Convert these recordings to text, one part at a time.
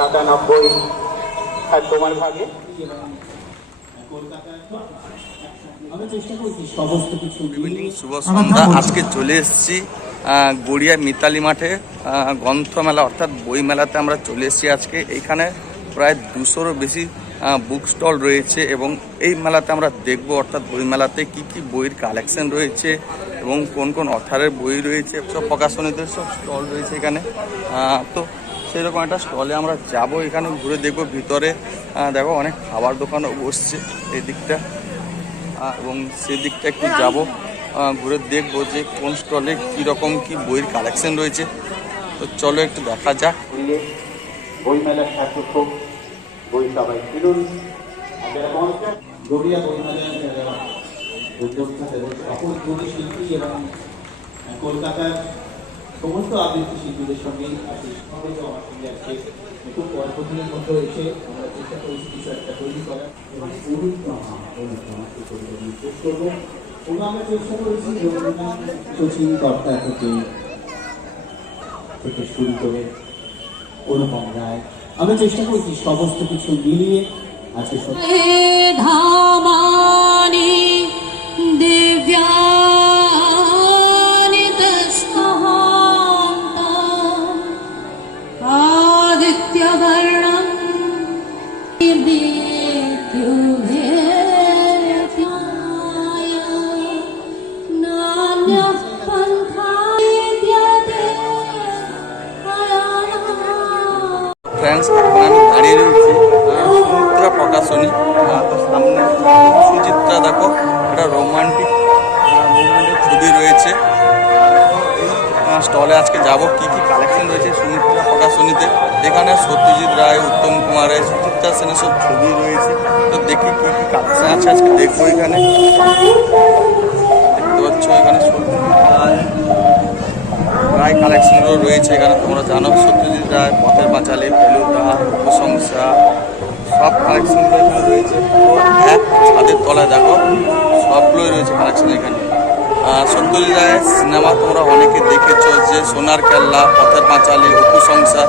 সাতানব্বই। আর তোমার ভাগে? আমি চেষ্টা করছি সমস্ত কিছু ইভিনিং শুভ সন্ধ্যা। আজকে চলে এসেছি গড়িয়া মিতালি মাঠে গ্রন্থমেলা অর্থাৎ বই মেলাতে আমরা চলে এসেছি আজকে। এইখানে প্রায় দুশোরও বেশি বুক স্টল রয়েছে এবং এই মেলাতে আমরা দেখব অর্থাৎ বই মেলাতে কি কি বইয়ের কালেকশন রয়েছে এবং কোন কোন অথারের বই রয়েছে সব প্রকাশনীদের সব স্টল রয়েছে এখানে। তো সেরকম একটা স্টলে আমরা যাব, এখানে ঘুরে দেখব, ভিতরে দেখো অনেক খাবার দোকানও বসছে এই দিকটা এবং সেদিকটা একটু যাব ঘুরে দেখব যে কোন স্টলে কীরকম কি বইয়ের কালেকশন রয়েছে। তো চলো একটু দেখা যাক। কলকাতার সমস্ত আবৃত্তি শিল্পীদের সঙ্গে আজকে আমার সঙ্গে আজকে খুব মধ্যে আমরা চেষ্টা করেছি কিছু একটা তৈরি করা এবং করব। আমরা চেষ্টা করেছি সচিন কর্তা থেকে থেকে শুরু করে অনুপম রায়। আমরা চেষ্টা করছি সমস্ত কিছু মিলিয়ে আজকে সত্যি ফ্রেন্ডস এখন আমি দাঁড়িয়ে রয়েছি সুমিত্রা প্রকাশনী সামনে সুচিত্রা দেখো, একটা রোমান্টিক মুভমেন্টের ছবি রয়েছে। স্টলে আজকে যাব, কি কি কালেকশন রয়েছে সুমিত্রা প্রকাশনীতে? এখানে সত্যজিৎ রায়, উত্তম কুমার রায়, সুচিত্রা সেনের সব ছবি রয়েছে। তো দেখি কি কি কালেকশন আছে, আজকে দেখব এখানে। দেখতে পাচ্ছ এখানে সত্যজিৎ রায় রায় কালেকশনগুলো রয়েছে, এখানে তোমরা জানো, সত্যজিৎ রায়, পথের পাঁচালী, ফেলুদা, প্রশংসা, সব কালেকশনগুলো এখানে রয়েছে। ছাদের তলায় দেখো, সবগুলোই রয়েছে কালেকশন এখানে। সত্যজিৎ রায়ের সিনেমা তোমরা অনেকে দেখেছ, যে সোনার কেল্লা, পথের পাঁচালী, উপসংসা।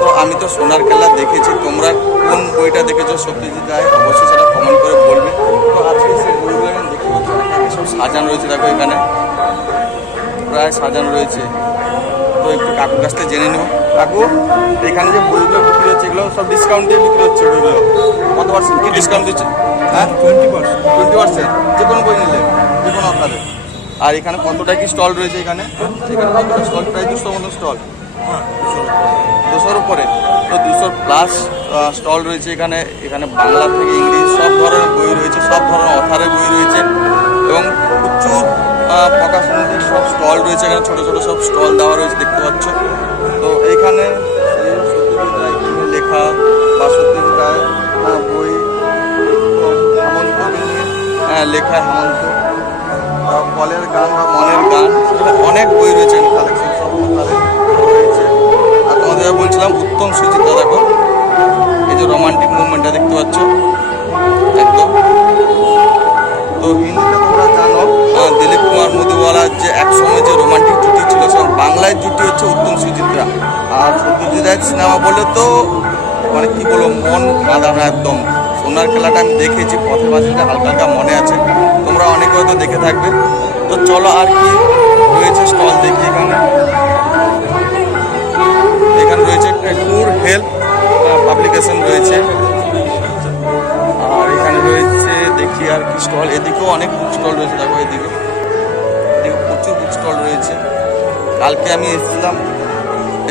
তো আমি তো সোনার কেল্লা দেখেছি, তোমরা কোন বইটা দেখেছ সত্যজিৎ রায়, অবশ্যই সেটা কমেন্ট করে বলবে। তো আজকে সেই বইগুলো আমি দেখতে পাচ্ছি সব সাজানো রয়েছে, দেখো এখানে। প্রায় সাজানো রয়েছে। তো একটু কাকুর কাছ থেকে জেনে নেব। কাকু এখানে যে বইগুলো বিক্রি হচ্ছে এগুলো সব ডিসকাউন্ট দিয়ে বিক্রি হচ্ছে বইগুলো। কত পার্সেন্ট কি ডিসকাউন্ট দিচ্ছে? হ্যাঁ? টোয়েন্টি পার্সেন্ট টোয়েন্টি পার্সেন্ট যে কোনো বই নিলে যে কোনো অফারে আর এখানে কতটা কি স্টল রয়েছে এখানে? এখানে কতটা স্টল প্রায় দুশো মতো স্টল দুশোর উপরে। তো দুশোর প্লাস স্টল রয়েছে এখানে। এখানে বাংলা থেকে ইংলিশ সব ধরনের বই রয়েছে সব ধরনের অথারের বই রয়েছে। এবং প্রচুর আহ, প্রকাশনীর সব রয়েছে এখানে ছোটো ছোটো সব স্টল দেওয়া রয়েছে দেখতে পাচ্ছ। তো এইখানে লেখা বা রায় বই তো হেমন্তকে নিয়ে আহ, লেখা হেমন্ত। কলের গান বা মনের গান অনেক বই রয়েছে কালেকশন সব রয়েছে। আর তোমাদের বলছিলাম উত্তম সুচিত্রা দেখো। কাঁদানো একদম। সোনার খেলাটা আমি দেখেছি পথের মাঝে হালকা হালকা মনে আছে। তোমরা অনেকে হয়তো দেখে থাকবে। তো চলো আর কি রয়েছে স্টল দেখি এখানে। এখানে রয়েছে ট্যুর হেলথ পাবলিকেশন রয়েছে। আর এখানে রয়েছে, দেখি আর কি স্টল। এদিকেও অনেক বুক স্টল রয়েছে, দেখো এদিকে। এদিকে প্রচুর বুক স্টল রয়েছে। কালকে আমি এসেছিলাম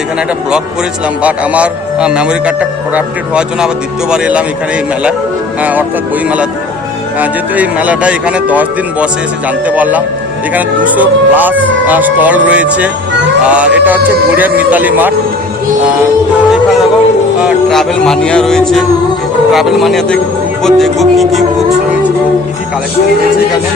এখানে একটা ব্লগ করেছিলাম বাট আমার মেমোরি কার্ডটা করাপ্টেড হওয়ার জন্য আবার দ্বিতীয়বার এলাম এখানে এই আহ, অর্থাৎ বই মেলাতে। যেহেতু এই মেলাটা এখানে দশ দিন বসে এসে জানতে পারলাম। এখানে দুশো প্লাস স্টল রয়েছে। আর এটা হচ্ছে গড়িয়া মিতালি মাঠ। এখানে দেখো ট্রাভেল মানিয়া রয়েছে। ট্রাভেল মানিয়াতে দেখব কী কী রয়েছে কী কী কালেকশন রয়েছে এখানে।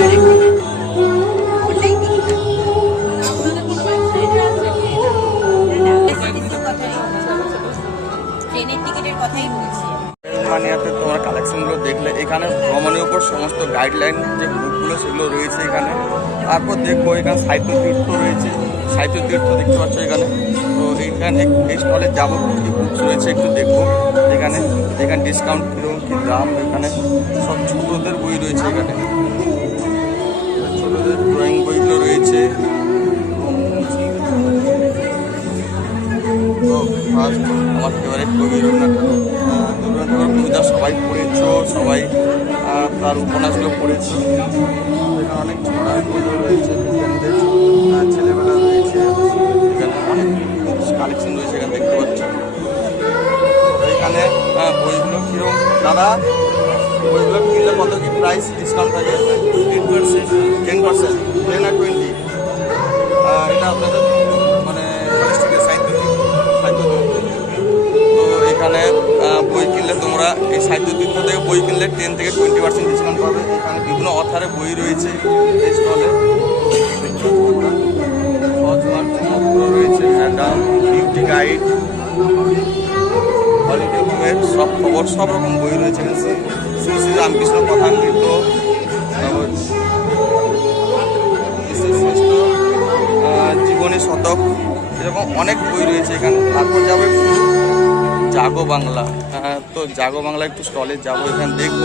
তোমার দেখলে এখানে ভ্রমণের উপর সমস্ত গাইডলাইন যে বুকগুলো সেগুলো রয়েছে এখানে। তারপর দেখব এখানে সাহিত্য তীর্থ রয়েছে। সাহিত্য তীর্থ দেখতে পাচ্ছ এখানে। তো এইখানে এই স্টলে যাব। কী বুকস রয়েছে একটু দেখব। এখানে এখানে ডিসকাউন্ট কীরকম কি দাম এখানে। সব ছোটদের বই রয়েছে এখানে। ছোটদের ড্রয়িং বইগুলো রয়েছে। তো ফার্স্ট আমার ফেভারিট কবি রবীন্দ্রনাথ ঠাকুর। হোমের সব খবর সব রকম বই রয়েছে। শ্রী শ্রী রামকৃষ্ণ কথামৃত জীবনী শতক এরকম অনেক বই রয়েছে এখানে। তারপর যাবে জাগো বাংলা। হ্যাঁ, তো জাগো বাংলা একটু স্টলে যাব এখানে দেখব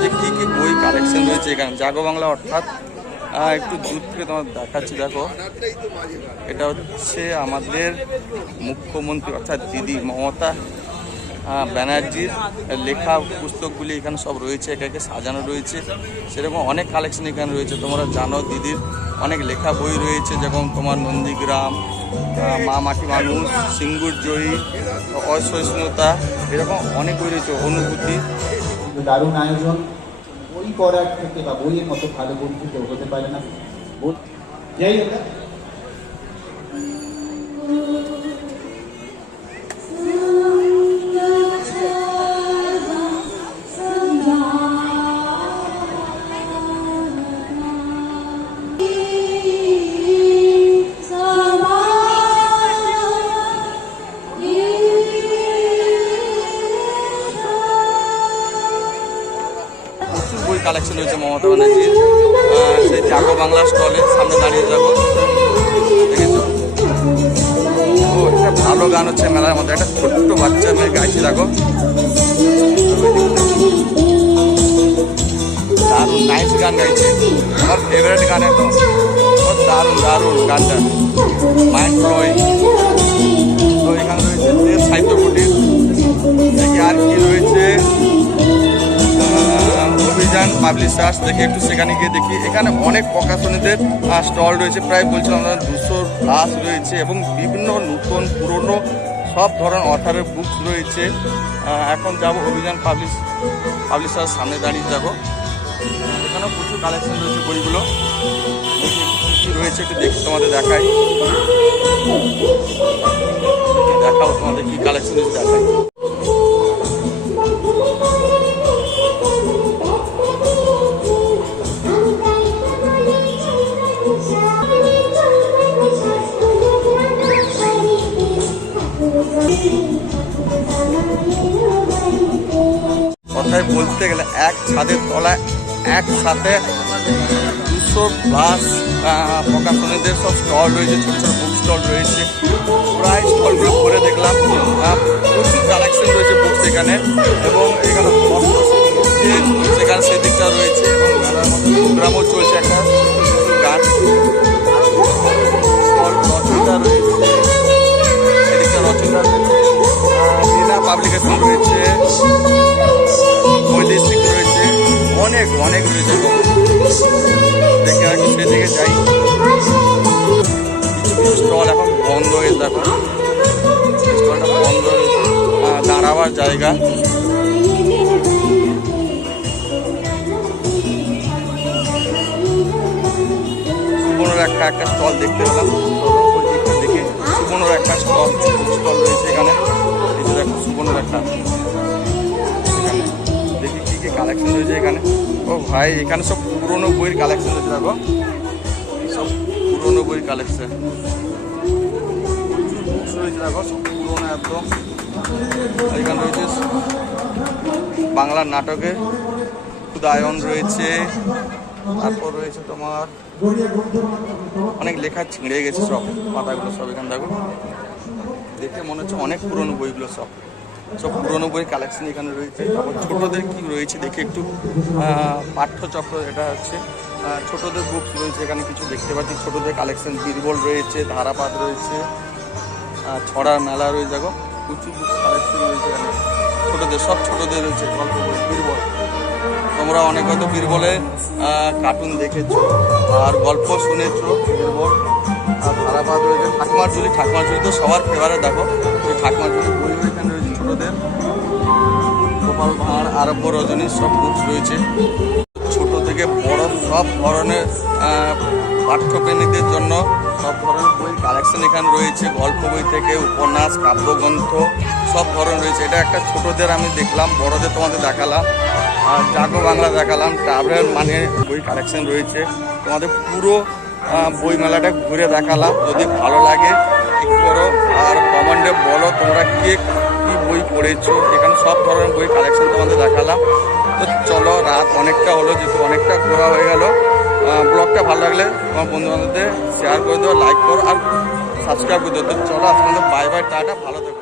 যে কী কী বই কালেকশন রয়েছে এখানে। জাগো বাংলা অর্থাৎ একটু দূর থেকে তোমার দেখাচ্ছি দেখো। এটা হচ্ছে আমাদের মুখ্যমন্ত্রী অর্থাৎ দিদি মমতা ব্যানার্জির লেখা পুস্তকগুলি এখানে সব রয়েছে, একে সাজানো রয়েছে। সেরকম অনেক কালেকশন এখানে রয়েছে। তোমরা জানো দিদির অনেক লেখা বই রয়েছে, যেমন তোমার নন্দীগ্রাম মা মাটি মানুষ, সিঙ্গুর জয়ী, অসহিষ্ণুতা, এরকম অনেক বই রয়েছে, অনুভূতি। দারুণ আয়োজন। বই পড়ার থেকে বা বইয়ের মতো ভালো বন্ধু হতে পারে না। যাই হোক মমতা ব্যানার্জির সেই জাগো বাংলা স্টলে সামনে দাঁড়িয়ে যাব। ও ভালো গান হচ্ছে মেলার মধ্যে, একটা ছোট্ট বাচ্চা মেয়ে গাইছে, দেখো। দারুণ নাইস গান গাইছে। আমার ফেভারিট গান ও দারুণ দারুণ গানটা। মাইন্ড ব্লোয়িং তো এখানে রয়েছে অভিযান পাবলিশার্স দেখে একটু সেখানে গিয়ে দেখি। এখানে অনেক প্রকাশনীদের স্টল রয়েছে। প্রায় বলছিলাম দুশো প্লাস রয়েছে এবং বিভিন্ন নতুন, পুরনো সব ধরনের অথারের বুকস রয়েছে। এখন যাব অভিযান পাবলিশ পাবলিশার সামনে দাঁড়িয়ে যাব। এখানেও প্রচুর কালেকশন রয়েছে বইগুলো। রয়েছে, একটু দেখি তোমাদের দেখাই। দেখাও তোমাদের কী কালেকশন রয়েছে, দেখাই। কথায় বলতে গেলে এক ছাদের তলায় একসাথে দুশো প্লাস প্রকাশনীদের সব স্টল রয়েছে, ছোটো ছোটো বুক স্টল রয়েছে। প্রায় স্টলগুলো ঘুরে দেখলাম। প্রচুর কালেকশন রয়েছে বুক সেখানে এবং এখানে সেখানে সেই দিকটা রয়েছে এবং প্রোগ্রামও চলছে একটা গান। রচয়িতা রয়েছে। সেদিকটা রয়েছে। লীলা পাবলিকেশন রয়েছে। বৈদেশিক রয়েছে অনেক অনেক রয়েছে। দেখে আর সেদিকে যাই। কিছু কিছু স্টল এখন। বন্ধ হয়ে দেখো স্টলটা বন্ধ দাঁড়াবার জায়গা। সুবর্ণর একটা একটা স্টল দেখতে পেলাম। দিকটা দেখে সুবর্ণর একটা স্টল স্টল রয়েছে এখানে। এই দেখো সুবর্ণর একটা। কালেকশন রয়েছে এখানে। ও ভাই, এখানে সব পুরনো বইয়ের কালেকশন রয়েছে, দেখো। সব পুরনো বইয়ের কালেকশন সব একদম। এখানে রয়েছে বাংলার নাটকের উদায়ন রয়েছে, তারপর রয়েছে তোমার অনেক লেখা ছিঁড়ে গেছে সব, পাতাগুলো সব এখানে, দেখো। দেখে মনে হচ্ছে অনেক পুরনো বইগুলো সব। সব পুরনো বই কালেকশন এখানে রয়েছে। তারপর ছোটদের কি রয়েছে দেখে একটু পাঠ্যচক্র এটা হচ্ছে। ছোটদের বুকস রয়েছে, এখানে কিছু দেখতে পাচ্ছি। ছোটদের কালেকশন বীরবল রয়েছে, ধারাপাত রয়েছে ছড়ার মেলা রয়েছে। দেখো, প্রচুর বুক কালেকশন রয়েছে এখানে। ছোটদের, সব ছোটদের রয়েছে গল্প বই, বীরবল। তোমরা অনেক হয়তো বীরবলের কার্টুন দেখেছ, আর গল্প শুনেছো, বীরবল। ধারাপাত রয়েছে ঠাকুমার ঝুলি। ঠাকুমার ঝুলি তো সবার ফেভারে দেখো। এই ঠাকুমার ঝুলি বই এখানে রয়েছে ছোটদের। গোপাল ভাঁড়, আরব্য, রজনী, সব বুকস রয়েছে। ছোট থেকে বড় সব ধরনের পাঠ্যপ্রেমীদের জন্য সব ধরনের বই কালেকশন এখানে রয়েছে। গল্প বই থেকে, উপন্যাস, কাব্যগ্রন্থ, সব ধরনের রয়েছে। এটা একটা ছোটদের আমি দেখলাম, বড়দের তোমাদের দেখালাম। আর জাগো বাংলা দেখালাম। ট্রাভেল মানে বই কালেকশন রয়েছে। তোমাদের পুরো আহ, বই মেলাটা ঘুরে দেখালাম। যদি ভালো লাগে করো। আর কমেন্টে বলো তোমরা কে কী বই পড়েছো। এখানে সব ধরনের বই কালেকশন তোমাদের দেখালাম। তো চলো রাত অনেকটা হলো যেহেতু অনেকটা ঘোরা হয়ে গেল। ব্লগটা ভালো লাগলে তোমার বন্ধু বান্ধবদের শেয়ার করে দেবো লাইক করো আর সাবস্ক্রাইব করে দেবো তো চলো আজকে বাই বাই টাটা ভালো থেকো।